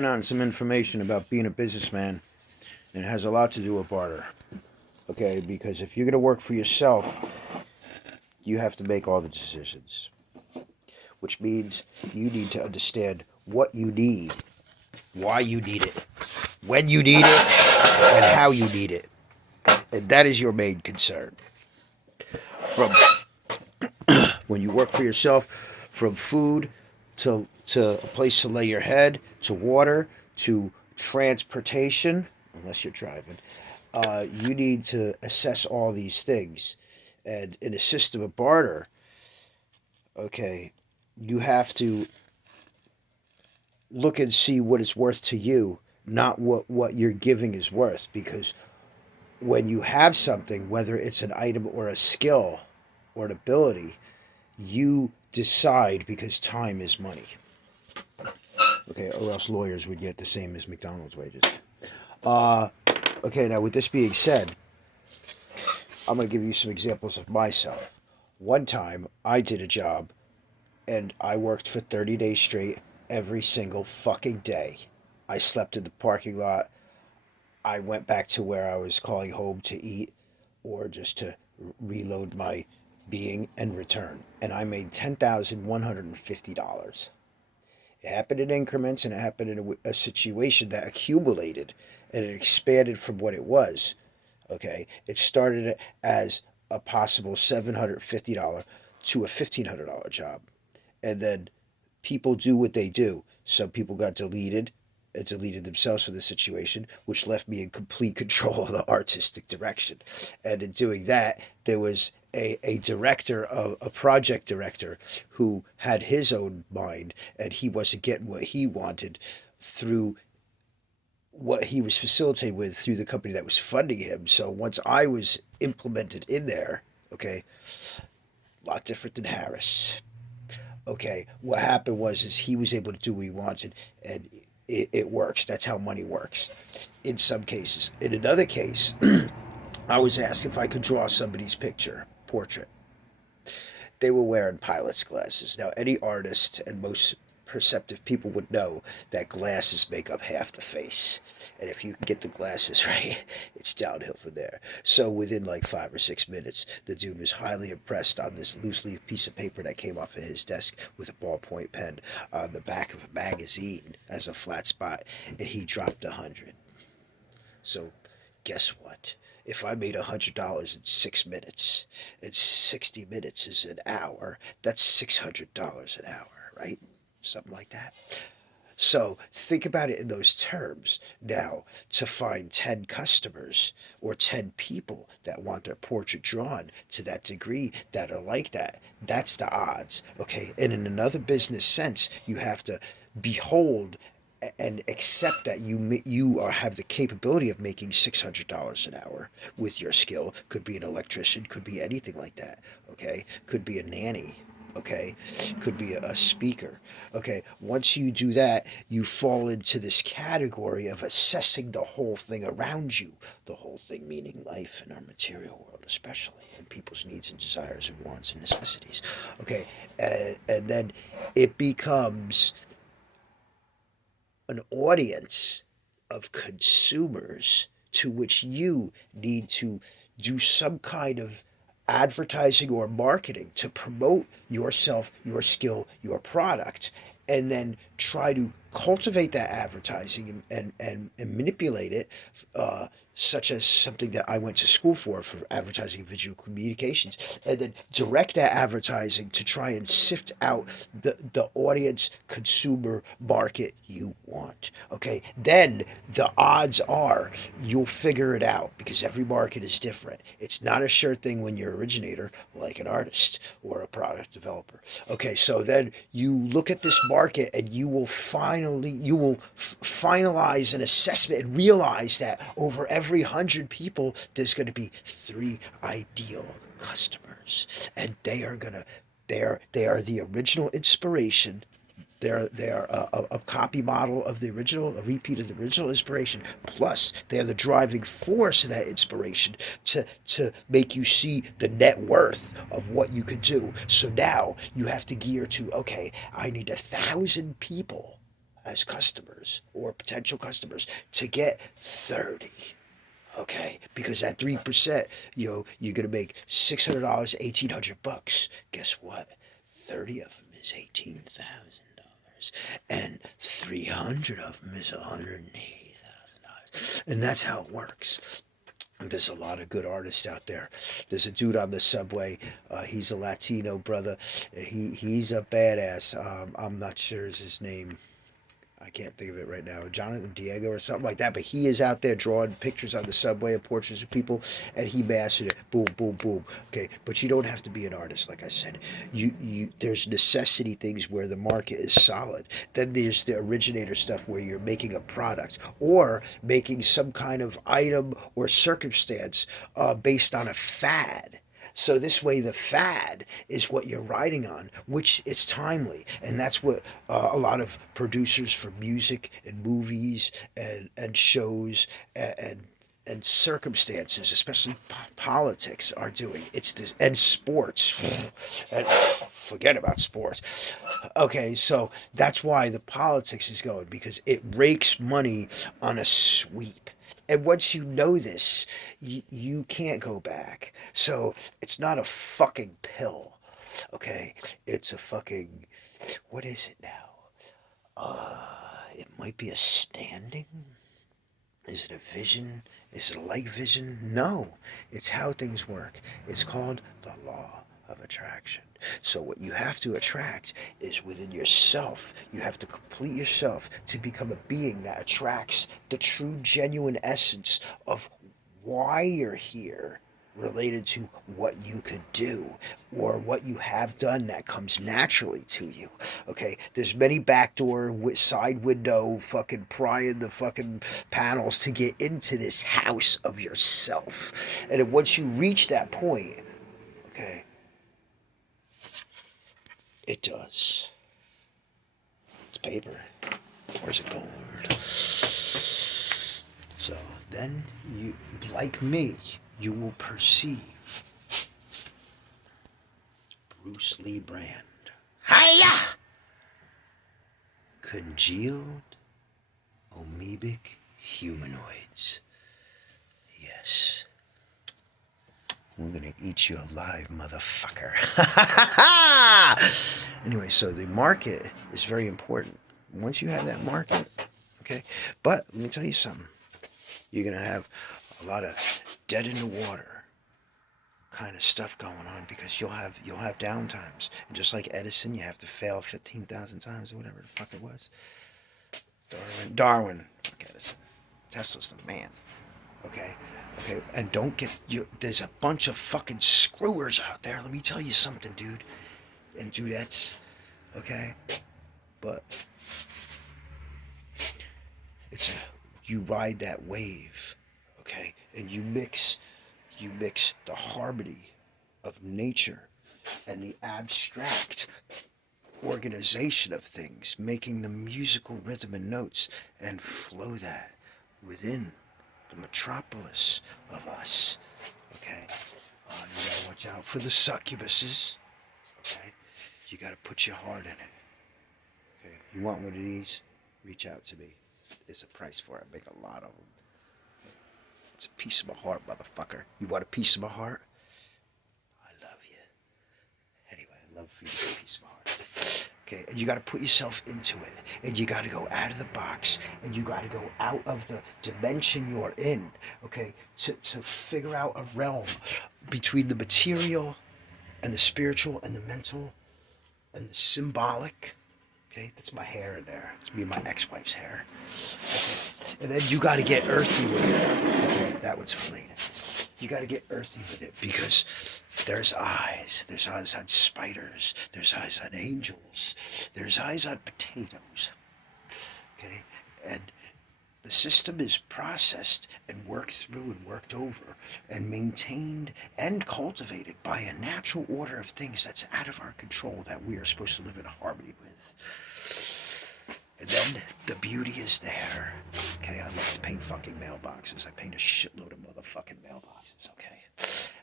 On some information about being a businessman, and it has a lot to do with barter. Okay, because if you're going to work for yourself, you have to make all the decisions, which means you need to understand what you need, why you need it, when you need it, and how you need it. And that is your main concern. From when you work for yourself, from food to a place to lay your head, to water, to transportation, unless you're driving, you need to assess all these things. And in a system of barter, okay, you have to look and see what it's worth to you, not what you're giving is worth. Because when you have something, whether it's an item or a skill or an ability, you decide because time is money. Okay, or else lawyers would get the same as McDonald's wages. Uh, okay, now with this being said, I'm going to give you some examples of myself. One time, I did a job and I worked for 30 days straight every single fucking day. I slept in the parking lot. I went back to where I was calling home to eat or just to reload my being and return. And I made $10,150. It happened in increments, and it happened in a situation that accumulated and it expanded from what it was. Okay, it started as a possible $750 to a $1,500 job, and then people do what they do. Some people got deleted and deleted themselves from the situation, which left me in complete control of the artistic direction. And in doing that, there was a director, a project director, who had his own mind, and he wasn't getting what he wanted through what he was facilitated with through the company that was funding him. So once I was implemented in there, okay, a lot different than Harris. Okay, what happened was is he was able to do what he wanted, and it works. That's how money works in some cases. In another case, I was asked if I could draw somebody's portrait. They were wearing pilot's glasses. Now, any artist and most perceptive people would know that glasses make up half the face. And if you can get the glasses right, it's downhill from there. So within like 5 or 6 minutes, the dude was highly impressed on this loose leaf piece of paper that came off of his desk with a ballpoint pen on the back of a magazine as a flat spot, and he dropped 100. So guess what? If I made $100 in 6 minutes, and 60 minutes is an hour, that's $600 an hour, right? Something like that. So think about it in those terms. Now, to find 10 customers or 10 people that want their portrait drawn to that degree that are like that, that's the odds. Okay. And in another business sense, you have to behold and accept that you have the capability of making $600 an hour with your skill. Could be an electrician, could be anything like that. Okay, could be a nanny. Okay, could be a speaker. Okay, once you do that, you fall into this category of assessing the whole thing around you. The whole thing meaning life and our material world, especially, and people's needs and desires and wants and necessities. Okay, and then it becomes an audience of consumers to which you need to do some kind of advertising or marketing to promote yourself, your skill, your product, and then try to cultivate that advertising and manipulate it, such as something that I went to school for advertising and visual communications, and then direct that advertising to try and sift out the audience, consumer market you want. Okay, then the odds are you'll figure it out because every market is different. It's not a sure thing when you're an originator like an artist or a product developer. Okay, so then you look at this market and you will finalize an assessment and realize that over every 100 people there's going to be 3 ideal customers, and they are the original inspiration. They're a copy model of the original, a repeat of the original inspiration. Plus, they're the driving force of that inspiration to make you see the net worth of what you could do. So now you have to gear to, okay, I need 1,000 people as customers or potential customers to get 30. Okay, because at 3%, you're gonna make $600, $1,800. Guess what? 30 of them is $18,000, and 300 of them is $180,000, and that's how it works. There's a lot of good artists out there. There's a dude on the subway. He's a Latino brother. He's a badass. I'm not sure is his name. I can't think of it right now, Jonathan Diego or something like that, but he is out there drawing pictures on the subway of portraits of people, and he mastered it. Boom, boom, boom. Okay, but you don't have to be an artist, like I said. There's necessity things where the market is solid. Then there's the originator stuff where you're making a product or making some kind of item or circumstance based on a fad. So this way, the fad is what you're riding on, which it's timely, and that's what a lot of producers for music and movies and shows and circumstances, especially politics, are doing. It's this and sports, and forget about sports. Okay, so that's why the politics is going because it rakes money on a sweep. And once you know this, you can't go back. So it's not a fucking pill, okay? It's a fucking, what is it now? It might be a standing. Is it a vision? Is it a light vision? No, it's how things work. It's called the law of attraction. So what you have to attract is within yourself. You have to complete yourself to become a being that attracts the true, genuine essence of why you're here, related to what you could do or what you have done that comes naturally to you. Okay, there's many backdoor side window fucking prying the fucking panels to get into this house of yourself. And then once you reach that point, okay, it does. It's paper. Where's it gold? So then you, like me, you will perceive Bruce Lee Brand. Hiya! Congealed amoebic humanoids. Yes. We're gonna eat you alive, motherfucker. Anyway, so the market is very important. Once you have that market, okay? But let me tell you something. You're gonna have a lot of dead in the water kind of stuff going on because you'll have downtimes. And just like Edison, you have to fail 15,000 times or whatever the fuck it was. Darwin, fuck Edison. Tesla's the man. Okay, and don't get you. There's a bunch of fucking screwers out there. Let me tell you something, dude, and dudettes. Okay, but you ride that wave, okay, and you mix the harmony of nature and the abstract organization of things, making the musical rhythm and notes, and flow that within the metropolis of us. Okay, you gotta watch out for the succubuses. Okay, you gotta put your heart in it. Okay, you want one of these? Reach out to me. There's a price for it. I make a lot of them. It's a piece of my heart, motherfucker. You want a piece of my heart? I love you. Anyway, I love for you to get a piece of my heart. Okay, and you got to put yourself into it, and you got to go out of the box, and you got to go out of the dimension you're in, okay, to figure out a realm between the material and the spiritual and the mental and the symbolic. Okay, that's my hair in there. It's me and my ex-wife's hair. Okay. And then you got to get earthy with it. Okay, that one's filleted. You got to get earthy with it because there's eyes. There's eyes on spiders. There's eyes on angels. There's eyes on potatoes. Okay, and the system is processed and worked through and worked over and maintained and cultivated by a natural order of things that's out of our control that we are supposed to live in harmony with. And then the beauty is there. Okay, I love to paint fucking mailboxes. I paint a shitload of motherfucking mailboxes, okay?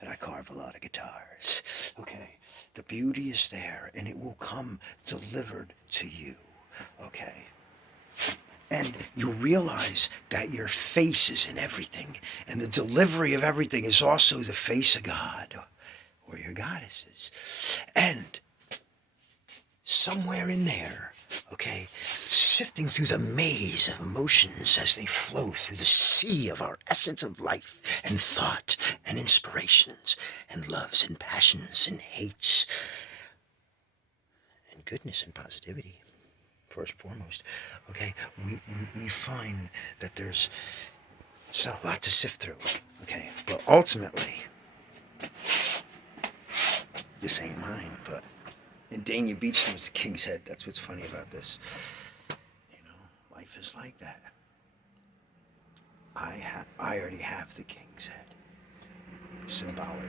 And I carve a lot of guitars. Okay, the beauty is there and it will come delivered to you. Okay. And you realize that your face is in everything, and the delivery of everything is also the face of God or your goddesses. And somewhere in there, okay, sifting through the maze of emotions as they flow through the sea of our essence of life and thought and inspirations and loves and passions and hates and goodness and positivity, first and foremost, okay, we find that there's a lot to sift through, okay, but ultimately, this ain't mine, but and Dania Beach was the king's head. That's what's funny about this. You know, life is like that. I already have the king's head. Symbolic.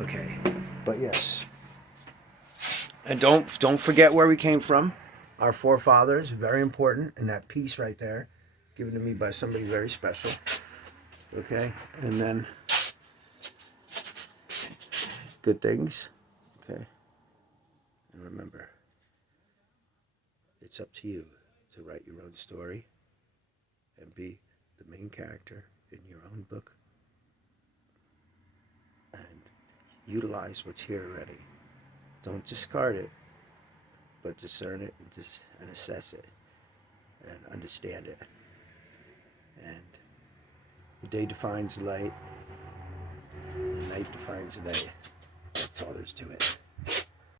Okay, but yes. And don't forget where we came from. Our forefathers, very important, and that piece right there, given to me by somebody very special. Okay, and then good things. Okay. And remember, it's up to you to write your own story and be the main character in your own book and utilize what's here already. Don't discard it, but discern it and assess it and understand it. And the day defines the light, the night defines the day. That's all there's to it.